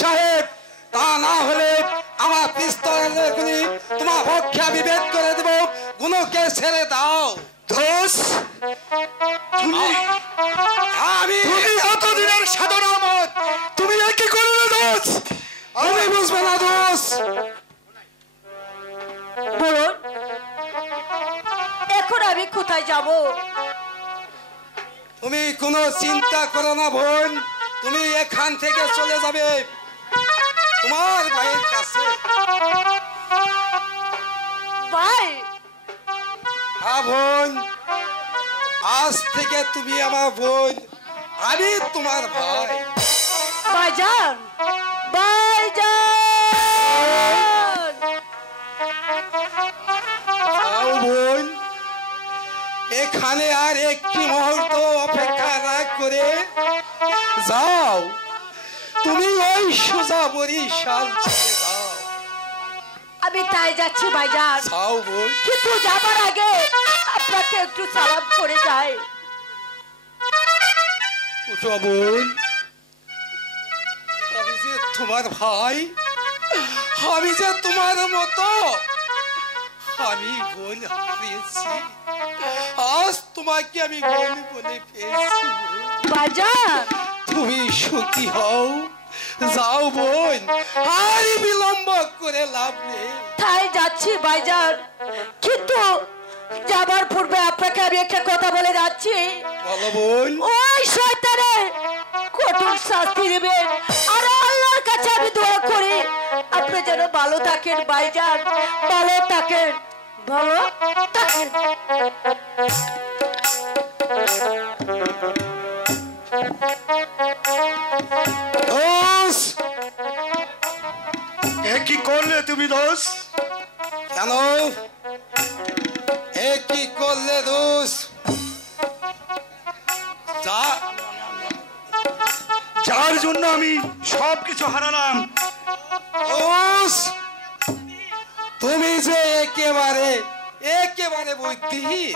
সাহেব, তা না হলে আমার পিস্তলের গুলি তোমার পক্ষে বিভেদ করে দেব। গুণকে ছেড়ে দাও। দোষ, আমি এতদিনের সাধনা মত তুমি কি করলে দোষ? আমি বুঝবে না দোষ। বলুন এখন আমি কোথায় যাব? তুমি কোনো চিন্তা করো না বোন, তুমি এখান থেকে চলে যাবে তোমার ভাইয়ের কাছে। ভাই? হ্যাঁ বোন, আজ থেকে তুমি আমার বোন, আমি তোমার ভাই। ভাইজান, ভাইজান। যাও বোন, এখানে আর একটি মুহূর্ত অপেক্ষা না করে যাও, তুমি ওই সোজা বরিশাল চলে যাও। আমি তাই যাচ্ছি ভাইজান। যাও বোন। কিন্তু যাবার আগে আপনাকে একটু সালাম করে যাই। উঠো বোন, আমি যে তোমার ভাই, আমি যে তোমার মতো, আমি বোন হারিয়েছি, আজ তোমাকে আমি বোন বলে পেয়েছি। ভাইজান তুমি সুখী হও, যাও বোন, আর বিলম্ব করে লাভ নেই। তাই যাচ্ছি ভাইজান, কিন্তু যাবার পূর্বে আপনাকে আমি একটা কথা বলে যাচ্ছি। বলো বোন। ওই শয়তানের কঠোর শাস্তি দেবেন, আর আল্লাহর কাছে আমি দোয়া করি আপনি যেন ভালো থাকেন ভাইজান, ভালো থাকেন, ভালো থাকেন। কি করলে তুমি দোষ? কেন এ কি করলে দোষ? যার জন্য আমি সবকিছু হারালাম, তুমি যে একেবারে একেবারে বুদ্ধিহীন।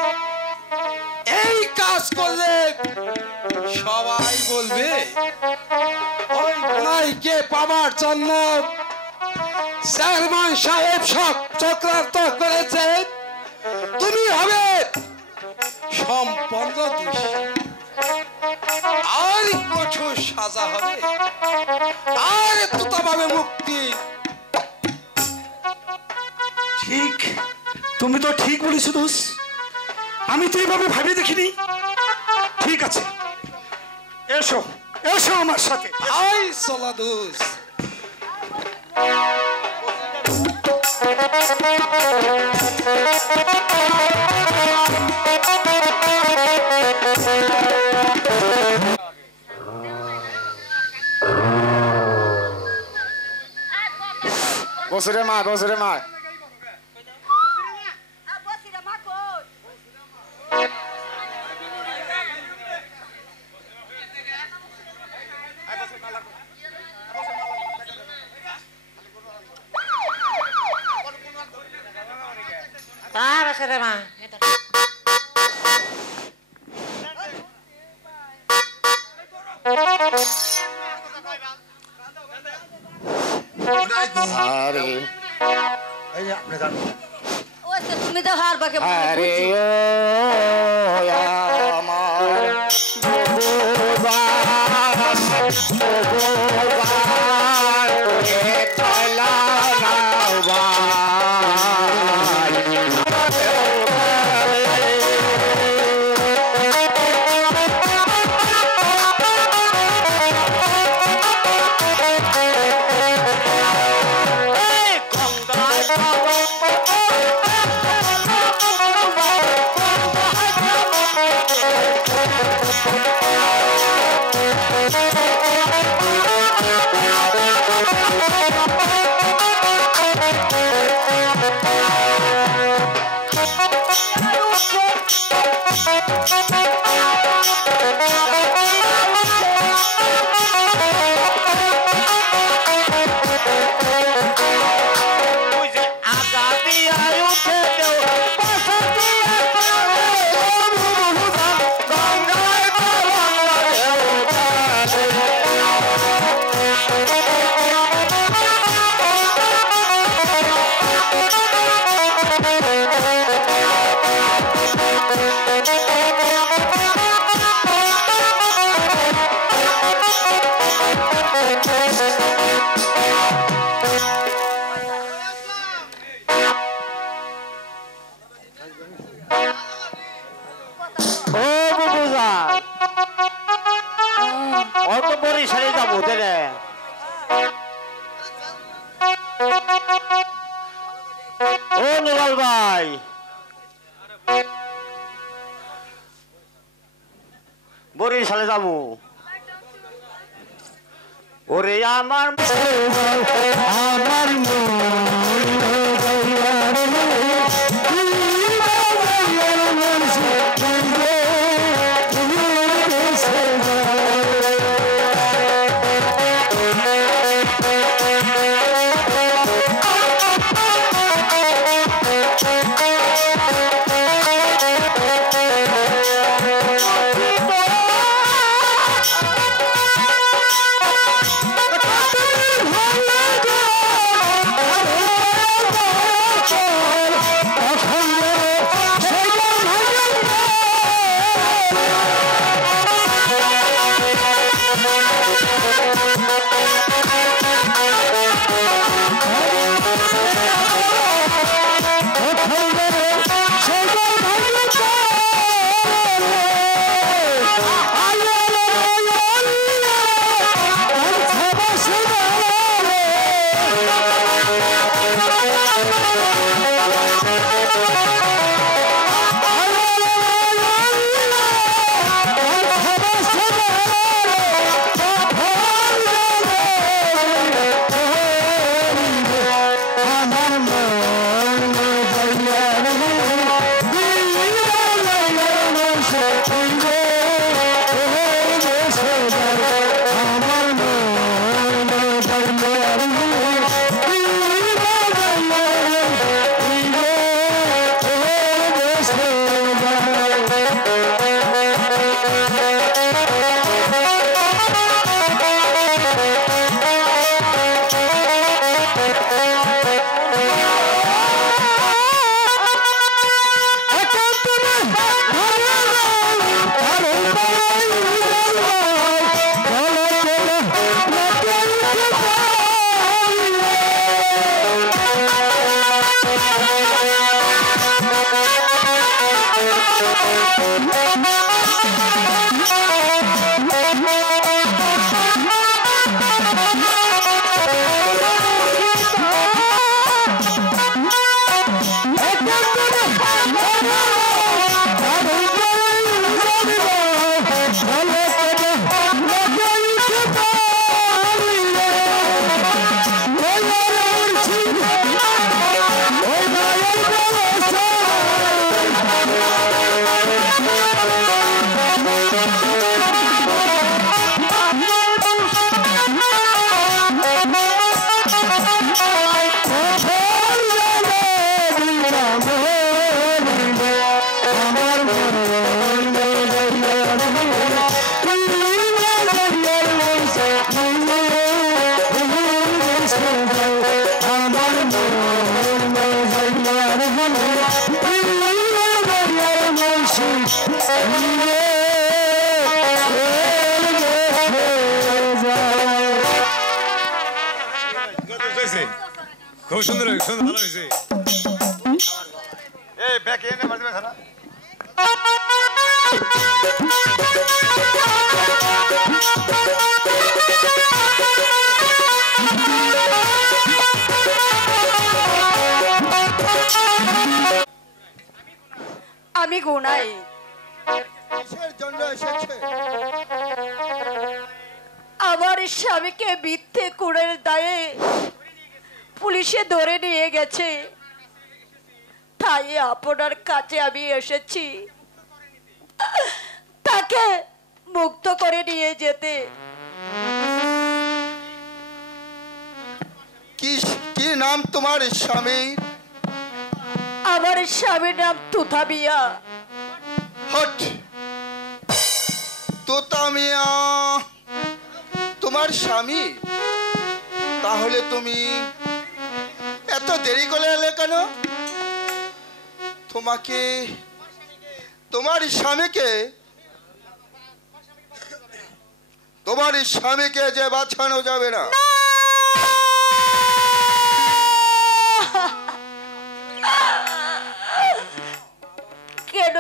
এই কাজ করলে সবাই বলবে ওই গুনাইকে পাবার জন্য চেয়ারম্যান সাহেব সব চক্রান্ত করেছে, তুমি হবে সম্পন্ন দোষী, আর কঠোর সাজা হবে, আর তুতাভাবে মুক্তি। ঠিক, তুমি তো ঠিক বলেছো দোষ, আমি তো এইভাবে ভাবে দেখিনি। ঠিক আছে, এসো এসো আমার সাথে। আই চলা দোষ। বসরে মা, বসরে মা। বসরে মা। তুমি তো হার বাকে চল ভাই বরিশালে যাবো ওরে আমার খুব সুন্দর সুন্দর ভালো হয়েছে এই ব্যাক এনে মারবে খারা আমি গুনাই কিসের জন্য এসেছে? আমার স্বামীকে মিথ্যে খুনের দায়ে পুলিশে ধরে নিয়ে গেছে, তাই আপনার কাছে আমি এসেছি তাকে মুক্ত করে নিয়ে যেতে। কি নাম তোমার স্বামীর? আমার স্বামীর নাম তুথা মিয়া। হট, তোতা মিয়া তোমার স্বামী? তাহলে তুমি এত দেরি করে এলে কেন? তোমার স্বামীকে যে বাঁচানো যাবে না। কেন,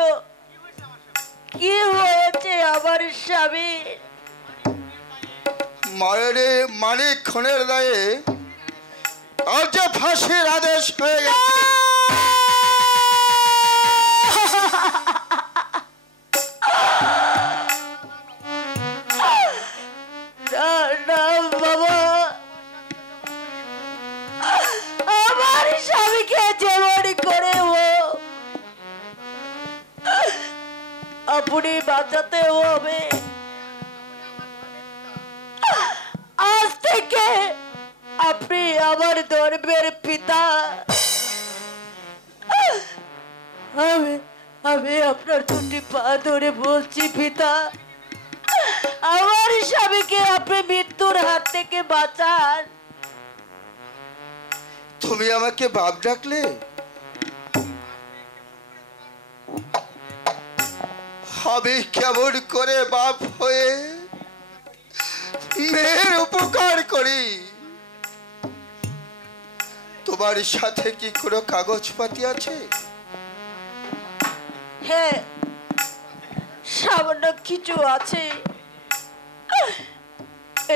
কি হয়েছে আমার স্বামী? মায়ের মানিক খুনের দায়ে আজ যে ফাঁসির আদেশ হয়ে গেছে। আপনি বাঁচাতে হবে। আজ থেকে আপনি আমার ধর্মের পিতা। আমি আপনার দুটি পা ধরে বলছি পিতা, আমার স্বামীকে আপনি মৃত্যুর হাত থেকে বাঁচান। তুমি আমাকে বাপ ডাকলে? আমি কেমন করে বাপ হয়ে মেয়ের উপকার করি? তোমার সাথে কি কোনো কাগজপাতি আছে? হ্যাঁ, সামান্য কিছু আছে।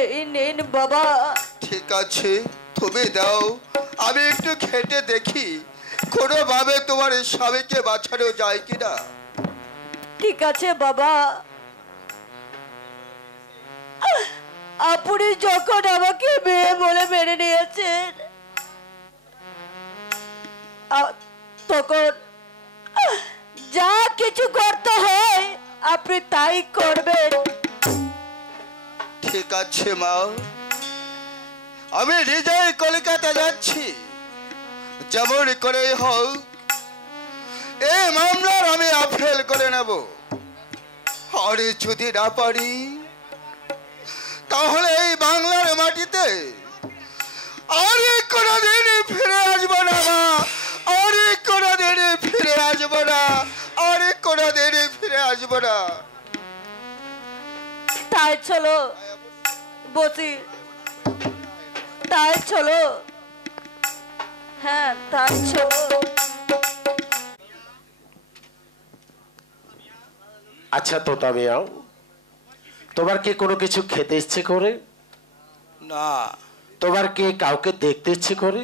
এই নেন বাবা। ঠিক আছে, তুমি দাও, আমি একটু খেটে দেখি কোনোভাবে তোমার স্বামীকে বাঁচানো যায় কিনা। ঠিক আছে বাবা, আপনি যখন আমাকে মেয়ে বলে মেনে নিয়েছেন তখন যা কিছু করতে হয় আপনি তাই করবেন। ঠিক আছে মা, আমি নিজেই কলকাতা যাচ্ছি। যেমন করে হোক এই মামলার আমি আপিল করে নেব। আর যদি না পারি তাহলে এই বাংলার মাটিতে আর কোনোদিন ফিরে আসবো না মা, আর কোনোদিন ফিরে আসবো না, আর কোনোদিন ফিরে আসবো না। তাই চলো বসি, তাই চলো। হ্যাঁ, তাই চলো। আচ্ছা তোতা মিয়া, তোমার কি কোনো কিছু খেতে ইচ্ছে করে? না। তোমার কি কাউকে দেখতে ইচ্ছে করে?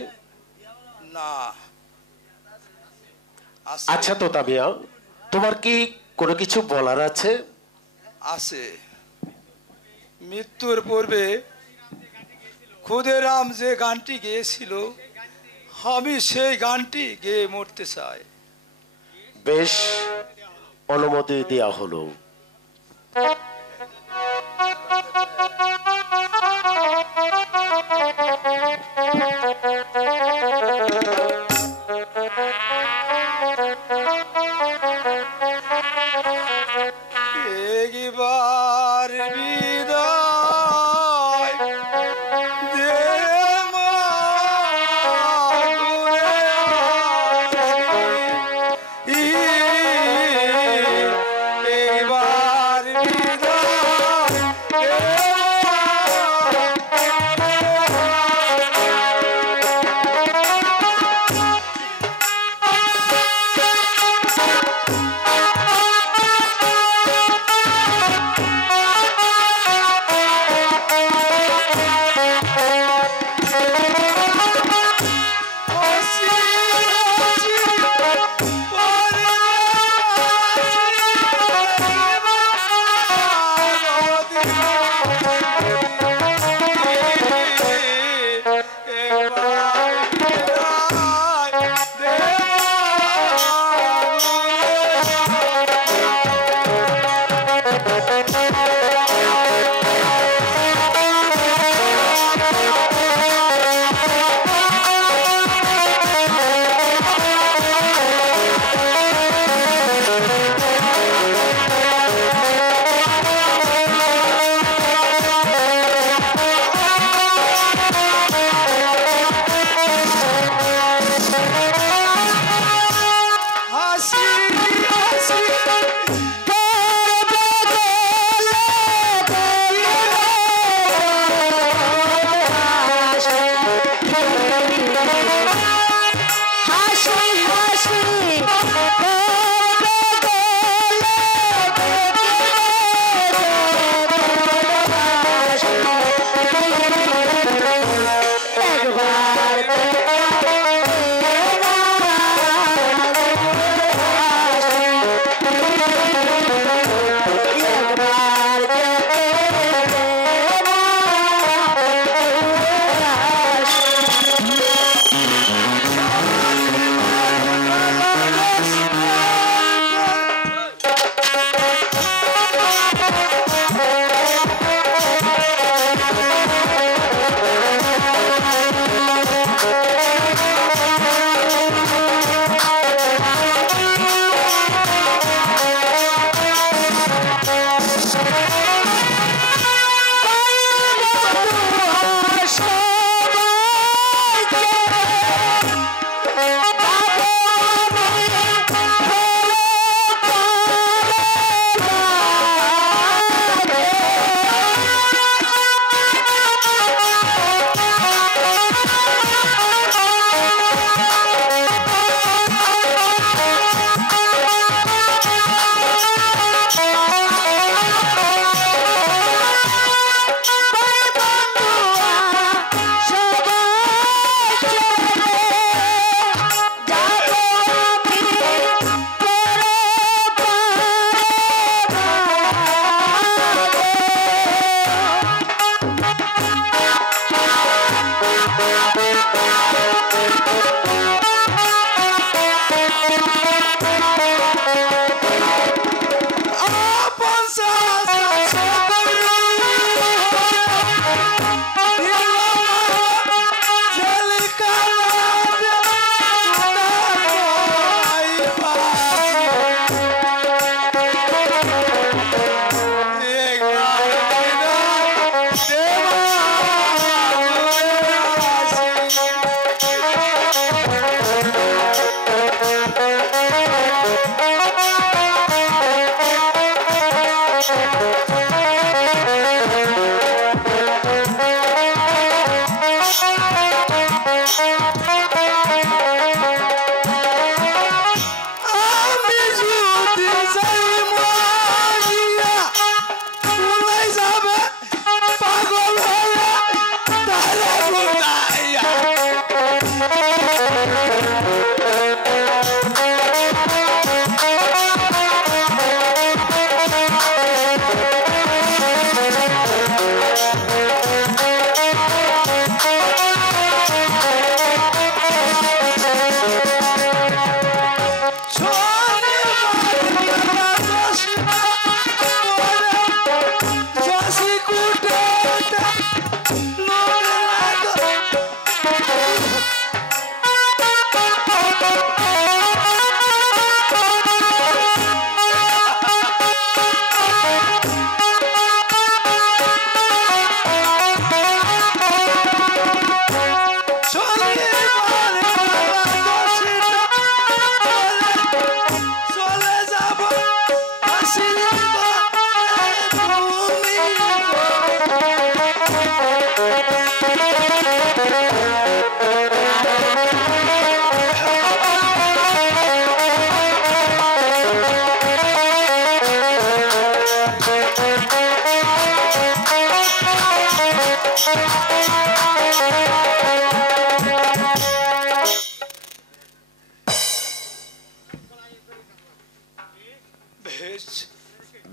না। আচ্ছা তোতা মিয়া, তোমার কি কোনো কিছু বলার আছে? আছে। মৃত্যুর পূর্বে ক্ষুদেরাম যে গানটি গেয়েছিল, আমি সেই গানটি গেয়ে মরতে চাই। বেশ, অনুমতি দেওয়া হলো। একবার বিদায় দে মা, ঘুরে আসি। একবার বিদায় দে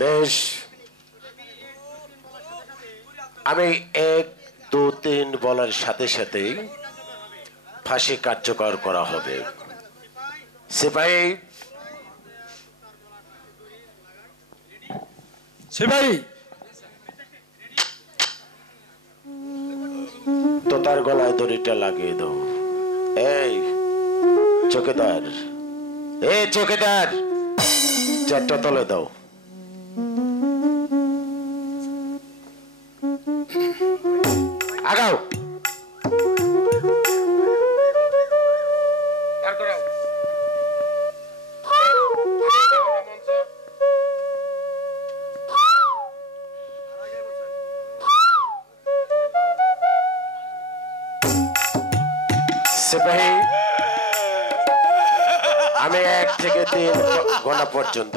বেশ, আমি 1, 2, 3 বলার সাথে সাথেই ফাঁসি কার্যকর করা হবে। সিপাহী সিপাহী তো তার গলায় দড়িটা লাগিয়ে দাও। এই চৌকিদার, এই চৌকিদার, চারটা তলে দাও। আগাও। সিপাহী, আমি 1 থেকে 3 ঘন্টা পর্যন্ত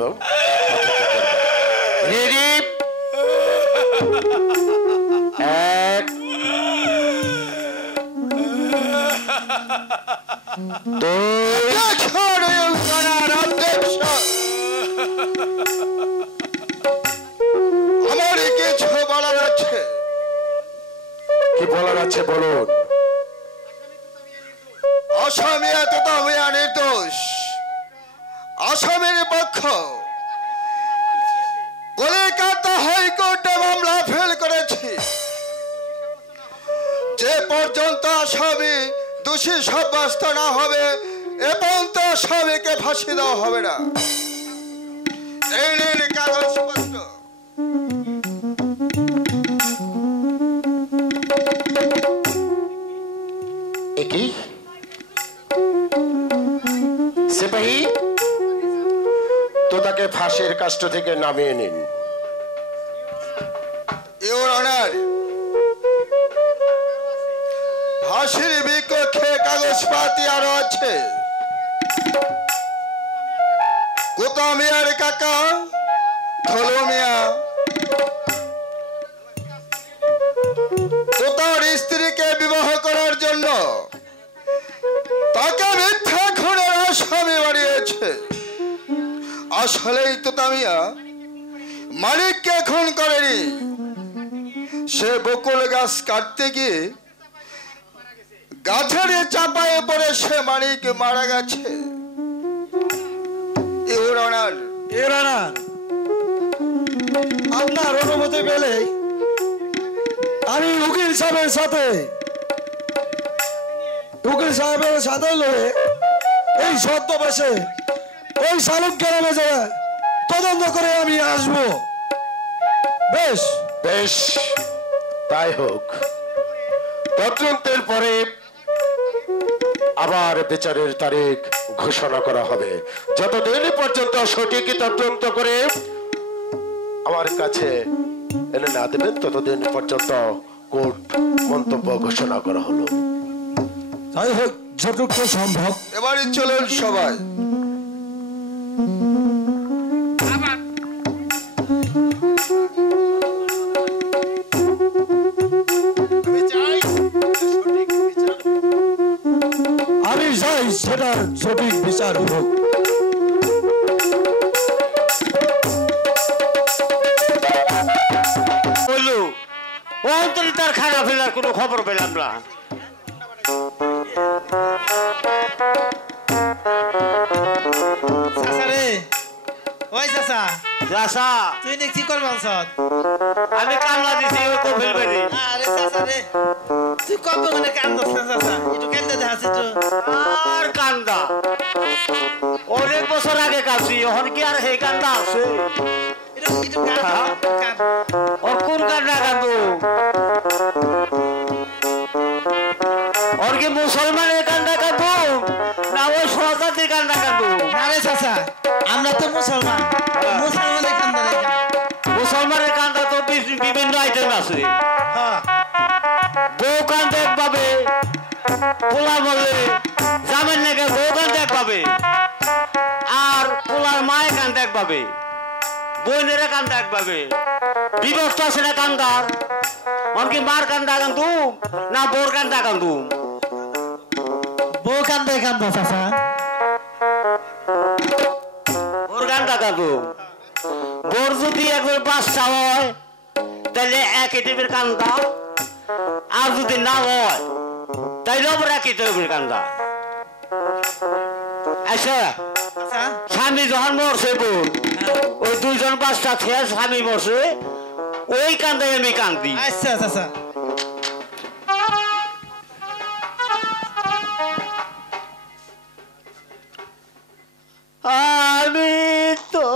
রেডি। 1, 2, আমার কিছু বলার আছে। কি বলার আছে বলুন। অসমীয়া তোতামিয়া নির্দোষ, আসামের পক্ষ কলকাতা হাইকোর্টে মামলা ফেল করেছে। যে পর্যন্ত আসামি দোষী সাব্যস্ত না হবে এ পর্যন্ত আসামিকে ফাঁসি দেওয়া হবে না। এই নিন কাগজপত্র। একই সিপাহী, তো তাকে ফাঁসির কাষ্ট থেকে নামিয়ে নিন। ইওর অনার, ফাঁসির বিপক্ষে কাগজপাতি আরো আছে। কোতা মিয়ার কাকা খোলো মিয়া কোতার স্ত্রীকে বিবাহ করার জন্য তাকে মিথ্যা খুনের আসামি বানিয়েছে। আসলেই তোতা মিয়া মালিককে খুন করেনি। সে বকুল গাছ কাটতে গিয়ে গাছের চাপায়ে পড়ে সে মানিক মারা গেছে। ইউর অনার, এর অনার, আপনার অনুমতি পেলে আমি উকিল সাহেবের সাথে লয়ে এই ছদ্মবেশে ওই শালুক গ্রামে যাওয়া তদন্ত করে আমি আসবো। বেশ বেশ, তাই হোক। তদন্তের পরে আবার বিচারের তারিখ ঘোষণা করা হবে। যতদিন পর্যন্ত সঠিক তদন্ত করে আমার কাছে এনে না দেবেন ততদিন পর্যন্ত কোর্ট মন্তব্য ঘোষণা করা হলো। তাই হোক, যতটুকু সম্ভব। এবারে চলুন সবাই। আমি চাই সেটার সঠিক বিচার হোক। বললু ও অন্তরে তার খারাপ ফেলার কোনো খবর পেলাম না। চাচা তুই নে কি করবান সত আমি কামলা দিছি ওই কফিল বেরি। আরে চাচা রে তুই কবে মানে কান্দছ না চাচা একটু কান্দে দেখাছিস তো আর কান্দা অনেক বছর আগে কাঁদছি, এখন কি আর সেই কান্দা আছে? একটু কান ওর কোন কান্দা কান্দু? ওর কি মুসলমানের কান্দা কান্দু না ওই সরকারের কান্দা কান্দু? আরে চাচা আমরা তো মুসলমান, মুসলমানের কান্দা নাই। মুসলমানের কান্দা তো বিভিন্ন আইটেম আছে। হ্যাঁ বউ কান্দে এক পাবে, পোলা বলে জামের নাকি বউ কান্দে এক পাবে, আর পোলার মায়ের কান্দে এক পাবে, বোনেরা কান্দা এক পাবে। বিভক্ত আছে না কান্দার? কি মার কান্দা কান্দু না বোর কান্দা কান্দু? বউ কান্দে কান্দা চাচা, বোর কান্দা কান্দু। বোর যদি একবার বাচ্চা হয় তাহলে একই টিপের কান্দা, আর যদি না হয় তাইলে আবার একই টিপের কান্দা। আচ্ছা আচ্ছা স্বামী যখন মরছে বোন, ওই দুইজন বাচ্চা খেয়ে স্বামী মরছে, ওই কান্দায় আমি কান্দি। আচ্ছা চাচা আমি তো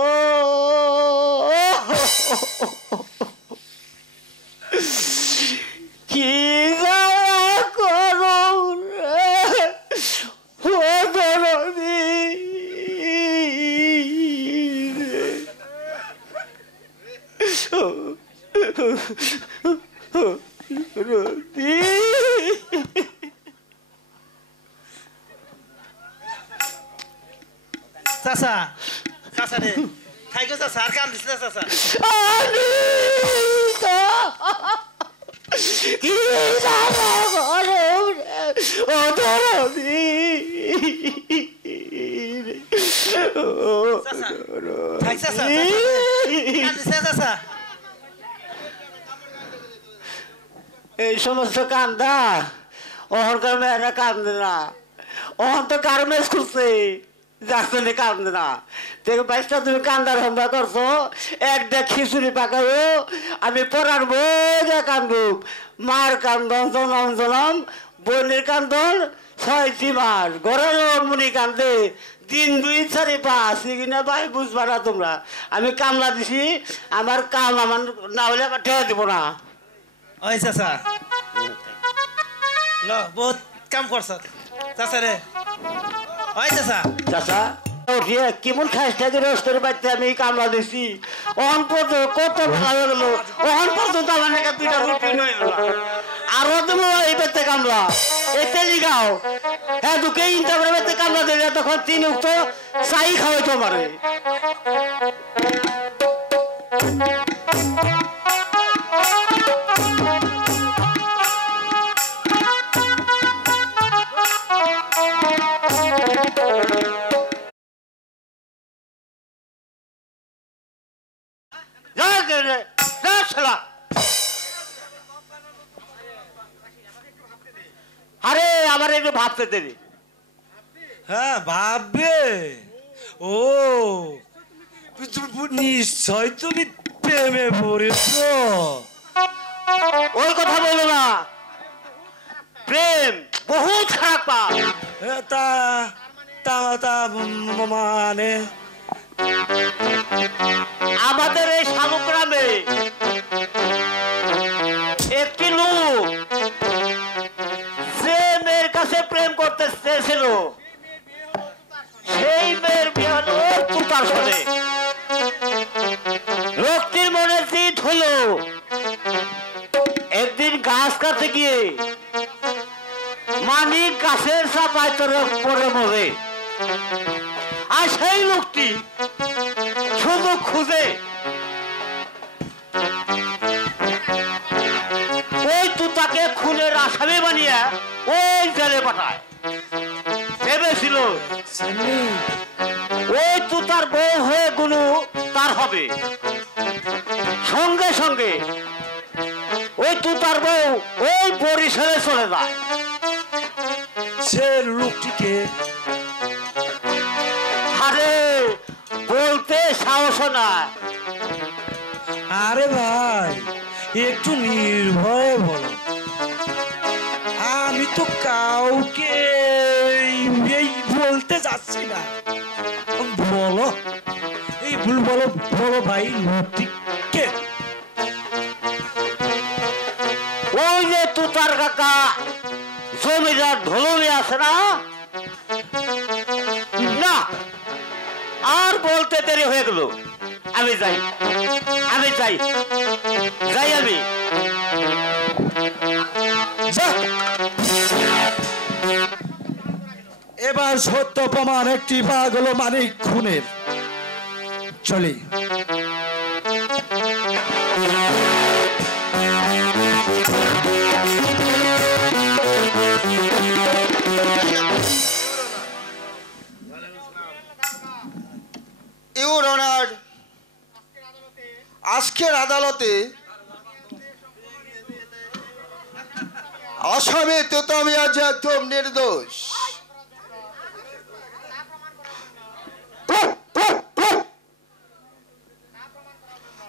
কি করুন চাচা চাচা রে খাইগো চাচা আর কান্দিস না চাচা। কি চাচা খাই চাচা কান্দিস না চাচা। এই সমস্ত কান্দা অহংকার মেয়েরা কান্দে না, অহন তো গার্মেন্টস করছে যাচ্ছে কান্দে না। দেখো বাইশটা তুমি কান্দার হামলা করছো, এক দেখ খিচুড়ি পাকাবো আমি পড়ার বই কান্দু। মার কান্দন জনম জনম, বোনের কান্দন 6টি মাস, ঘরের মুনি কান্দে দিন 2 4 5 কিনা ভাই বুঝবা না তোমরা। আমি কামলা দিছি, আমার কাম আমার না হলে আমার ঠেয়া দিব না। ওই চাচা ল বহুত কাম করছ চাচা রে। ওই চাচা চাচা উঠিয়ে কেমন খাইস্টাকে রোস্টের বাড়িতে আমি কামলা দিছি, অহন পর্যন্ত কত ভালো গেল, অহন পর্যন্ত আমার নাকি 2টা রুটি নয় আরো তুমি এই পেতে কামলা এতে লিগাও। হ্যাঁ দুকে ইন্টারভিউ পেতে কামলা দিলে তখন 3 উক্ত চাই খাওয়াই তোমারে। আরে আমার ভাবতে দেরি। হ্যাঁ ভাববে। ও নিশ্চয় তুমি প্রেমে পড়েছো। ওই কথা বলো না, প্রেম বহুত খারাপ পাপ। তা তা তা মানে আমাদের এই শামুগ্রামে একটি লোক যে মেয়ের কাছে প্রেম করতে চেয়েছিল, সেই মেয়ের বিয়ে হলো তুতার সাথে। লোকটির মনে জিদ হলো, একদিন গাছ কাটতে গিয়ে মানিক গাছের চাপায় তোরে পড়ে মরে। আর সেই লোকটি শুধু খুঁজে ওই তুতাকে খুনের আসামি বানিয়ে ওই জেলে পাঠায়। ভেবেছিল ওই তুতার বউ হয়ে গুনু তার হবে। সঙ্গে সঙ্গে ওই তুতার বউ ওই বরিশালে চলে যায়। সে লোকটিকে আরে বলতে সাহস না। আরে ভাই একটু নির্ভয়ে বলো, আমি তো কাউকে এই বলতে যাচ্ছি না। বলো, এই ভুল বলো, বলো ভাই লোকটিকে। ওই যে তুতার কাকা জমিদার ঢোলনে আছে না, না আর বলতে দেরি হয়ে গেল। আমি যাই, আমি যাই, যাই আমি। এবার সত্য প্রমাণ একটি পাওয়া গেল মানিক খুনের। চলি। ইউর অনার, আজকের আদালতে আসামি তোতা মিয়া যে একদম নির্দোষ,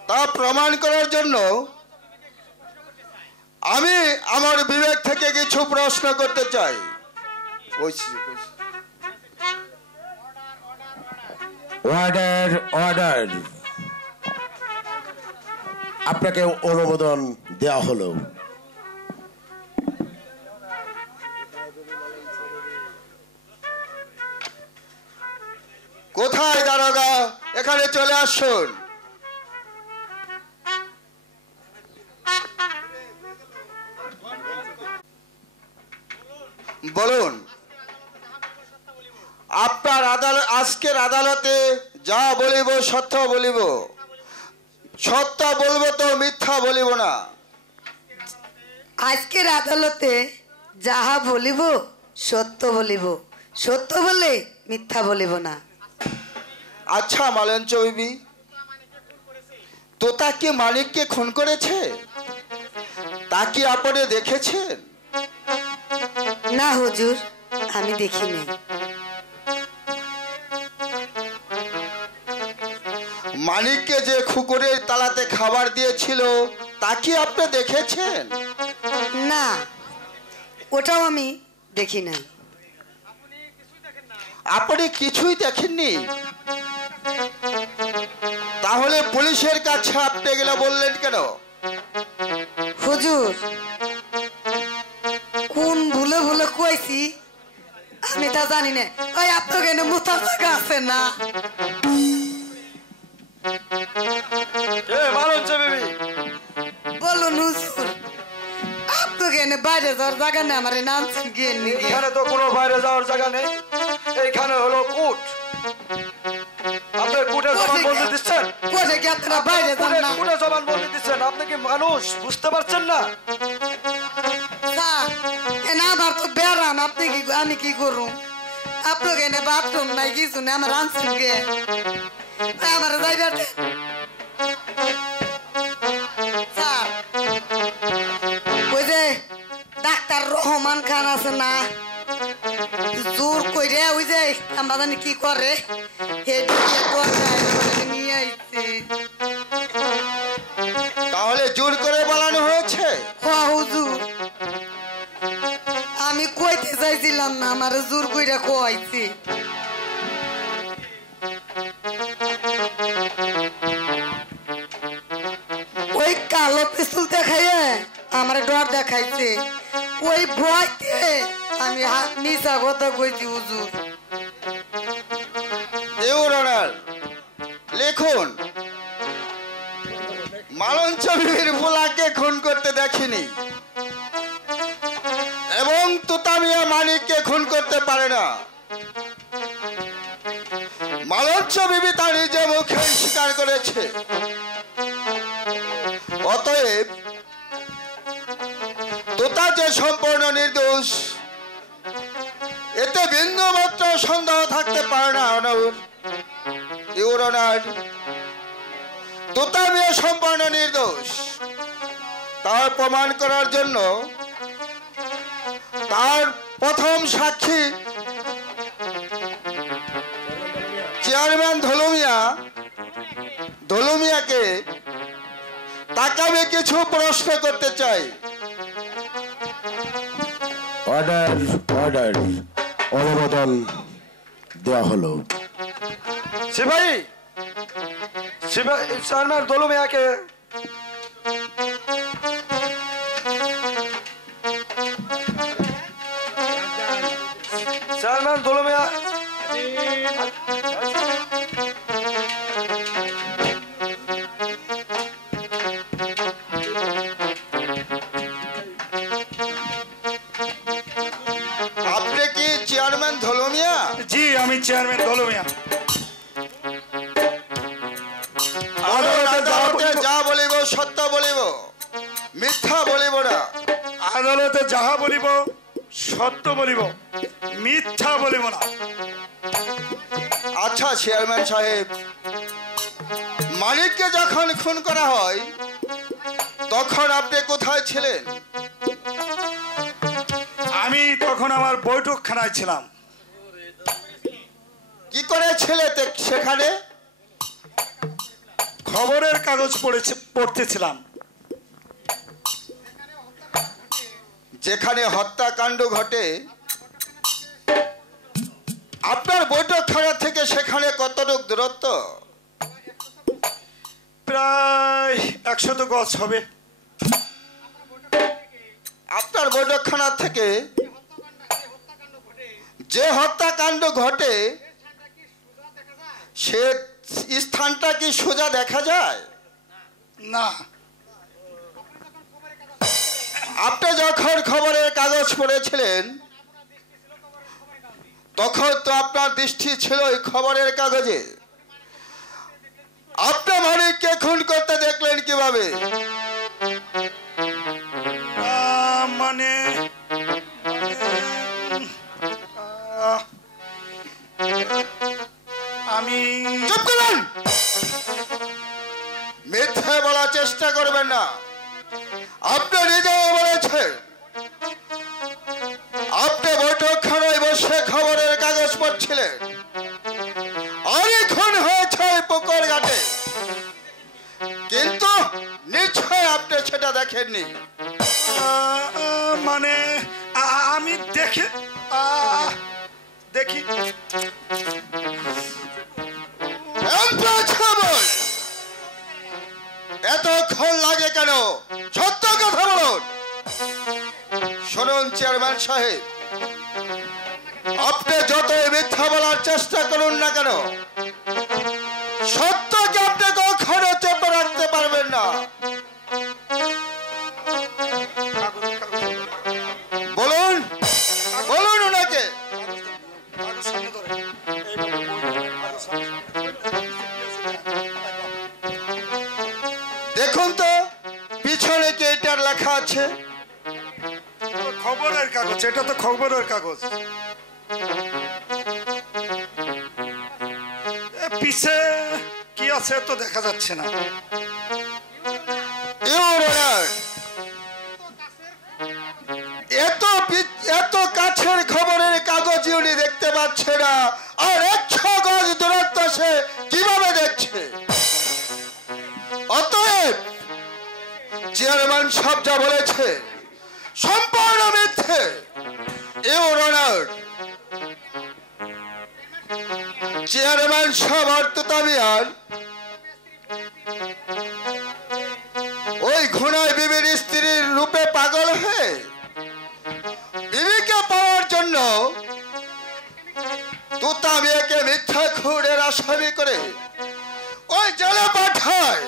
তা প্রমাণ করার জন্য আমি আমার বিবেক থেকে কিছু প্রশ্ন করতে চাই। Order, order. আপনাকে অনুমোদন দেওয়া হলো। কোথায় দারোগা, এখানে চলে আসুন। বলুন, আপনার আজকের আদালতে যা বলিব সত্য বলিব, সত্য বলবো তো মিথ্যা বলিব না। আজকের আদালতে যাহা বলিব সত্য বলিব, সত্য বলে মিথ্যা বলিব না। আচ্ছা মালঞ্চ বিবি, তোতা কি মানিককে খুন করেছে? তা কি আপনি দেখেছেন? না হুজুর, আমি দেখি নাই। মানিককে যে খুকুরের তালাতে খাবার দিয়েছিল তা কি আপনি দেখেছেন? না, ওটাও আমি দেখি নাই। আপনি কিছুই দেখেননি? তাহলে পুলিশের কাছে আপনি গেলে বললেন কেন? হুজুর, কোন ভুলে ভুলে কইছি আমি তা জানি না। ওই আপনার এখানে মুতার জায়গা আছে না? বলুন হুজুর, আপনার এখানে বাইরে যাওয়ার জায়গা নেই? আমার নামছেন গিয়ে এখানে তো কোনো বাইরে যাওয়ার জায়গা নেই, এইখানে হলো কোর্ট। আপনার কোর্টে জবানবন্দি দিচ্ছেন। কোর্টে কি আপনারা বাইরে যান না? কোর্টে জবানবন্দি দিচ্ছেন, আপনি কি মানুষ বুঝতে পারছেন না? স্যার, এনে আমার তো বেড়ান, আপনি কি, আমি কি করুন? আপনার এখানে বাথরুম নাই, কিছু নেই, আমার আনছেন গিয়ে আমার যাইবে। স্যার, ওই যে ডাক্তার রহমান খান আছে না, হে ওই যে আমরা জানি কি করে নিয়ে আইছে তাহলে জোর করে বলানো হয়েছে? হুজুর আমি কইতে চাইছিলাম না, আমার জোর কইরা কইছে। ওই কালো পিস্তল দেখাইয়ে আমার ডর দেখাইছে, ওই ভয়তে আমি হাত নিচা কথা কইছি হুজুর। ইউর অনার, লিখুন মালঞ্চ বিবির পোলাকে খুন করতে দেখিনি এবং তুতামিয়া মানিককে খুন করতে পারে না। মালঞ্চ বিবি তার নিজে মুখে স্বীকার করেছে। অতএব তোতা যে সম্পূর্ণ নির্দোষ, এতে বিন্দু মাত্র সন্দেহ থাকতে পারে না। ইউর অনার, তোতা মেয়ে সম্পূর্ণ নির্দোষ তার প্রমাণ করার জন্য তার প্রথম সাক্ষী চেয়ারম্যান ধলুমিয়াকে তাকে আমি কিছু প্রশ্ন করতে চাই। অর্ডার অর্ডার, অনুমোদন দেওয়া হলো। সিপাহী চেয়ারম্যান দলুমিয়াকে চেয়ারম্যান দলুমিয়া আপনি কি চেয়ারম্যান ধলুমিয়া? জি, আমি চেয়ারম্যান দলুমিয়া। আদালতে যা বলিব সত্য বলিব, মিথ্যা বলিব না। আদালতে যাহা বলিব সত্য বলিব, মিথ্যা বলিব না। আচ্ছা চেয়ারম্যান সাহেব, মানিককে যখন খুন করা হয় তখন আপনি কোথায় ছিলেন? আমি তখন আমার বৈঠকখানায় ছিলাম। কি করে ছিলে সেখানে? খবরের কাগজ পড়তেছিলাম। যেখানে হত্যাকাণ্ড ঘটে আপনার বৈঠকখানা থেকে সেখানে কতটুকু দূরত্ব? প্রায় 100 গজ হবে। আপনার বৈঠকখানা থেকে যে হত্যাকাণ্ড ঘটে সে স্থানটা কি সোজা দেখা যায়? না। আপনি যখন খবরের কাগজ পড়েছিলেন তখন তো আপনার দৃষ্টি ছিল ওই খবরের কাগজে। আপনি মানিককে খুন করতে দেখলেন কিভাবে? মানে আমি চুপ করুন, মিথ্যে বলার চেষ্টা করবেন না। আপনি নিজেও বলেছেন আপনি বৈঠকখানায় বসে খবরের কাগজ পড়ছিলেন আর খুন হয়েছে পুকুর ঘাটে, কিন্তু নিশ্চয় আপনি সেটা দেখেননি। মানে আমি দেখি এতক্ষণ লাগে কেন? সত্য কথা বলুন। শুনুন চেয়ারম্যান সাহেব, আপনি যতই মিথ্যা বলার চেষ্টা করুন না কেন, সত্যকে আপনি কখনো চেপে রাখতে পারবেন না। বলুন বলুন ওনাকে। দেখুন তো পিছনে কি এটার লেখা আছে? খবরের কাগজ, এটা তো খবরের কাগজ। পিছে কি আছে তো দেখা যাচ্ছে না। এত কাছের খবরের কাগজ উনি দেখতে পাচ্ছে না, আর 100 গজ দূরত্ব সে কিভাবে দেখছে? অতএব চেয়ারম্যান সাহেব যা বলেছে সম্পূর্ণ মিথ্যে। ইউর অনার, চেয়ারম্যান সাহেব আর তুতামিয়ার ওই ঘোড়ায় বিবির স্ত্রীর রূপে পাগল হয়ে বিবিকে পাওয়ার জন্য তুতামিয়াকে মিথ্যা খুনের আসামি করে ওই জেলে পাঠায়।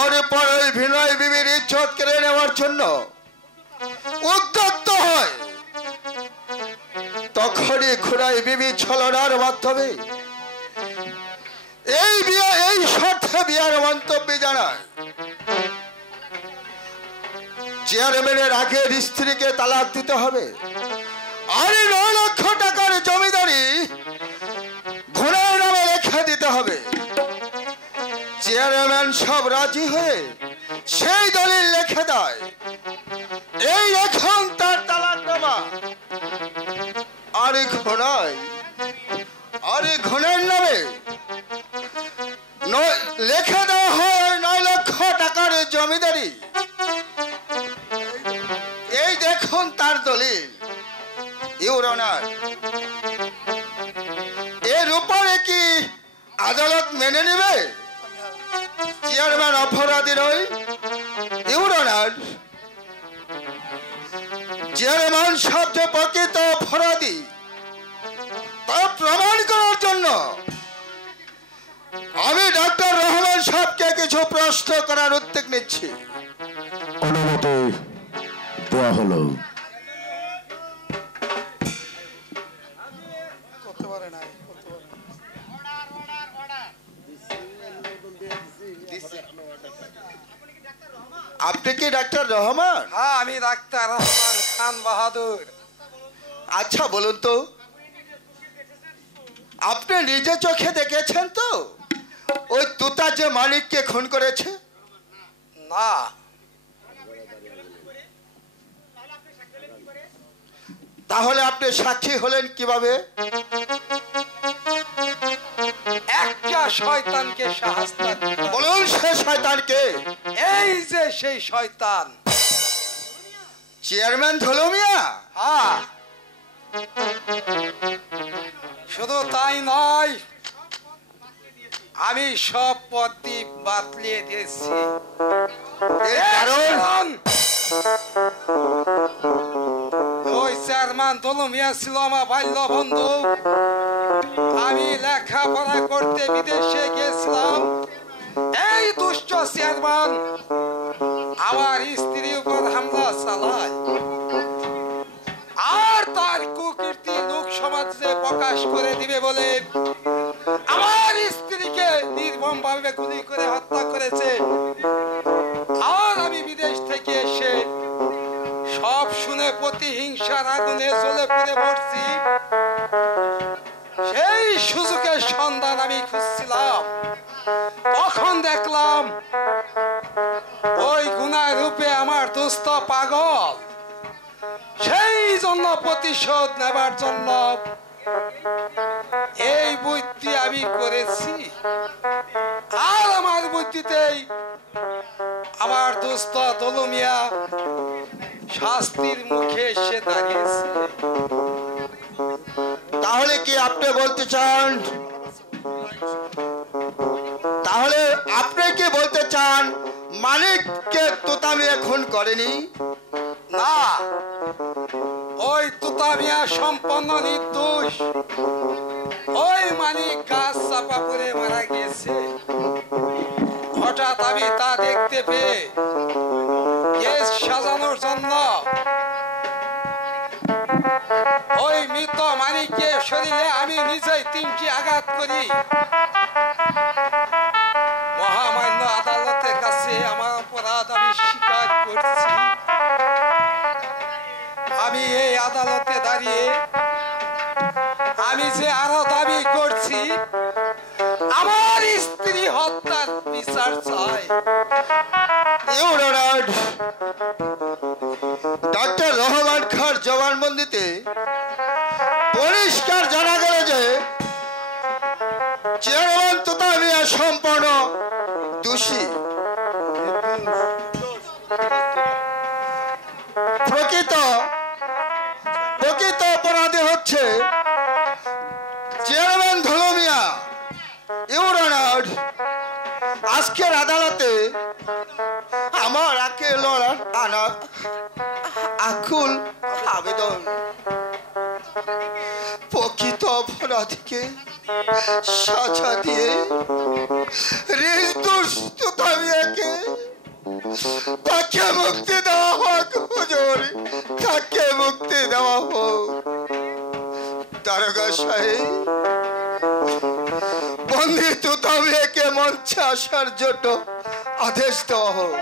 আর পরে ভিনয় বিবির ইজ্জত কেড়ে নেওয়ার জন্য উদ্যত হয়। তখনই ঘোড়াই বিবি ছলনার মাধ্যমে এই শর্তে বিয়ার মন্তব্য জানায়। চেয়ারম্যানের আগের স্ত্রীকে তালাক দিতে হবে, আর 9 লক্ষ টাকার জমিদারি ঘোড়ার নামে লেখা দিতে হবে। চেয়ারম্যান সব রাজি হয়ে সেই দলিল লিখে দেয়। এই এখন তার তালাকনামা। আর ঘোড়ার নামে লিখে দেওয়া হয় 9 লক্ষ টাকার জমিদারি। এই দেখুন তার দলিল। ইউর অনার, এর উপরে কি আদালত মেনে নেবে? চেয়ারম্যান অপরাধী নয়। ইউর অনার, চেয়ারম্যান সবচেয়ে প্রকৃত অপরাধী তা প্রমাণ করার জন্য আমি ডক্টর রহমান সাহেবকে কিছু প্রশ্ন করার উদ্যোগ নিচ্ছি। অনুমতি দেওয়া হলো। আপনি কি ডাক্তার রহমান? হ্যাঁ, আমি ডাক্তার রহমান খান বাহাদুর। আচ্ছা বলুন তো, আপনি নিজে চোখে দেখেছেন তো ওই তুতা যে মানিককে খুন করেছে? না। তাহলে আপনি সাক্ষী হলেন কিভাবে? একটা শয়তানকে সাহায্য। বলুন সে শয়তানকে। এই যে সেই শয়তান, চেয়ারম্যান ধলমিয়া। হ্যাঁ, শুধু তাই নয়, আমি সব পদটি বাতলিয়ে দিয়েছি। এর কারণ? ওই চেয়ারম্যান দলমিয়া ছিল আমার বাল্য বন্ধু। আমি লেখাপড়া করতে বিদেশে গেছিলাম। এই দুষ্ট চেয়ারম্যান আমার স্ত্রীর উপর হামলা চালায়, আর তার কুকীর্তি লোক সমাজে প্রকাশ করে দিবে বলে আমার স্ত্রীকে নির্মম ভাবে গুলি করে হত্যা করেছে। আর আমি বিদেশ থেকে এসে সব শুনে প্রতিহিংসার আগুনে জ্বলে পুড়ে মরছি। সেই সুযোগের সন্ধান আমি খুঁজছিলাম, তখন দেখলাম ওই গুনার রূপে আমার দোস্ত পাগল। সেই জন্য প্রতিশোধ নেবার জন্য এই বুদ্ধি আমি করেছি। আর আমার বুদ্ধিতেই আমার দোস্ত দলমিয়া শাস্তির মুখে এসে দাঁড়িয়েছে। তাহলে কি আপনি বলতে চান, মানিককে তোতামিয়া খুন করেনি? না, ওই তুতামিয়া সম্পন্ন নির্দোষ। ওই মানিক গাছ চাপা পড়ে মারা গেছে। হঠাৎ আমি তা দেখতে পেয়ে কেস সাজানোর জন্য ওই মৃত মানিকের শরীরে আমি নিজেই 3টি আঘাত করি। মহামান্য আদালতের কাছে আমার অপরাধ আমি স্বীকার করছি। আমি এই আদালতে দাঁড়িয়ে আমি যে আরো দাবি করছি, আমার স্ত্রী হত্যার বিচার চাই। ডক্টর রহমান খান জবানবন্দিতে হচ্ছে চেয়ারম্যান ধলমিয়া ইউর অনার, আজকের আদালতে আমার আকুল আবেদন, প্রকৃত অপরাধীকে সাজা দিয়ে তাকে মুক্তি দেওয়া হোক হুজুর, তাকে মুক্তি দেওয়া হোক। দারোগা সাহেব, বন্দি তুতাবিয়াকে মঞ্চে আসার জন্য আদেশ দেওয়া হোক।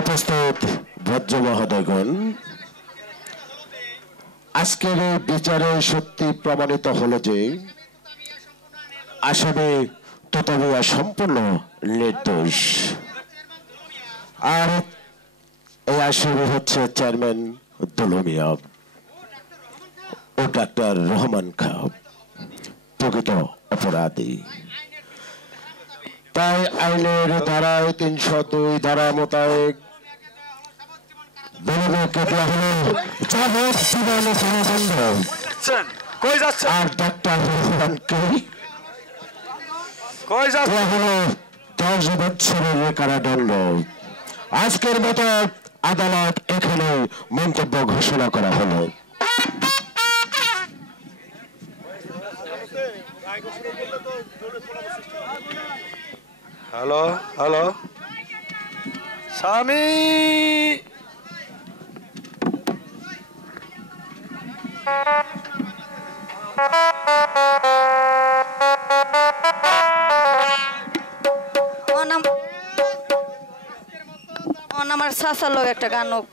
উপস্থিত ভদ্র মহোদয়গণ, আজকের এই বিচারে সত্যি প্রমাণিত হলো যে আসামি তুতাবিয়া সম্পূর্ণ নির্দোষ, আর এই আসামি হচ্ছে চেয়ারম্যান ধলমিয়া ও ডাক্তার রহমান খাঁ, প্রকৃত অপরাধী। তাই আইনের ধারায় 302 ধারা মোতাবেক আর ডাক্তার রহমানকে 10 বছরের কারাদণ্ড। আজকের মতো আদালত এখানে মন্তব্য ঘোষণা করা হলো। হ্যালো হ্যালো, স্বামী আমার চাচার লোক একটা গান হোক।